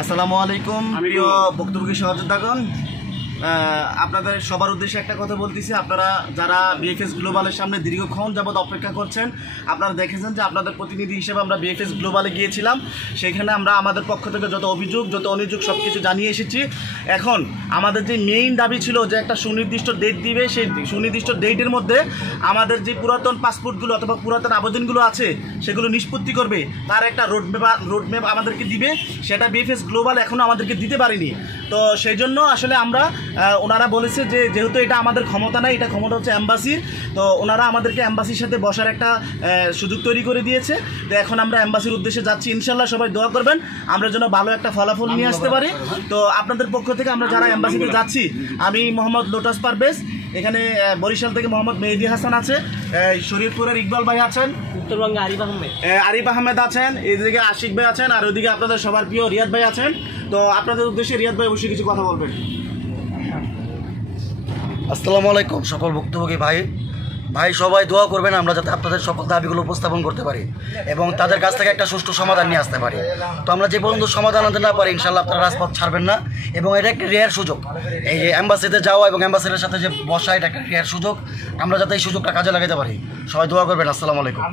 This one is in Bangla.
আসসালামু আলাইকুম প্রিয় বক্তব্যকে সহযোদ্ধাগণ, আপনাদের সবার উদ্দেশ্যে একটা কথা বলতেছি। আপনারা যারা বিএফএস গ্লোবালের সামনে দীর্ঘক্ষণ যাবৎ অপেক্ষা করছেন, আপনারা দেখেছেন যে আপনাদের প্রতিনিধি হিসেবে আমরা বিএফএস গ্লোবালে গিয়েছিলাম। সেখানে আমরা আমাদের পক্ষ থেকে যত অভিযোগ যত অনুযোগ সব কিছু জানিয়ে এসেছি। এখন আমাদের যে মেইন দাবি ছিল যে একটা সুনির্দিষ্ট ডেট দিবে, সেই সুনির্দিষ্ট ডেটের মধ্যে আমাদের যে পুরাতন পাসপোর্টগুলো অথবা পুরাতন আবেদনগুলো আছে সেগুলো নিষ্পত্তি করবে, তার একটা রোডম্যাপ আমাদেরকে দিবে। সেটা বিএফএস গ্লোবাল এখনও আমাদেরকে দিতে পারেনি। তো সেই জন্য আসলে আমরা ওনারা বলেছে যে যেহেতু এটা আমাদের ক্ষমতা নাই, এটা ক্ষমতা হচ্ছে অ্যাম্বাসির, তো ওনারা আমাদেরকে অ্যাম্বাসির সাথে বসার একটা সুযোগ তৈরি করে দিয়েছে। তো এখন আমরা অ্যাম্বাসির উদ্দেশ্যে যাচ্ছি, ইনশাল্লাহ সবাই দোয়া করবেন আমরা যেন ভালো একটা ফলাফল নিয়ে আসতে পারি। তো আপনাদের পক্ষ থেকে আমরা যারা অ্যাম্বাসিতে যাচ্ছি, আমি মোহাম্মদ লোটাস পারভেজ, এখানে বরিশাল থেকে মোহাম্মদ মেহেদি হাসান আছে, শরীয়তপুরের ইকবাল ভাই আছেন, উত্তরবঙ্গে আরিফ আহমেদ আছেন, এইদিকে আশিক ভাই আছেন, আর ওইদিকে আপনাদের সবার প্রিয় রিয়াদ ভাই আছেন। তো আপনাদের উদ্দেশ্যে রিয়াদ ভাই অবশ্যই কিছু কথা বলবেন। আসসালামু আলাইকুম সকল ভুক্তভোগী ভাই সবাই দোয়া করবেন আমরা যাতে আপনাদের সকল দাবিগুলো উপস্থাপন করতে পারি এবং তাদের কাছ থেকে একটা সুষ্ঠু সমাধান নিয়ে আসতে পারি। তো আমরা যে পর্যন্ত সমাধান আনতে না পারি ইনশাল্লাহ আপনারা রাজপথ ছাড়বেন না। এবং এটা একটা রেয়ার সুযোগ, এই যে অ্যাম্বাসিতে যাওয়া এবং অ্যাম্বাসিডারের সাথে যে বসা, এটা একটা রেয়ার সুযোগ। আমরা যাতে এই সুযোগটা কাজে লাগাতে পারি, সবাই দোয়া করবেন। আসসালামু আলাইকুম।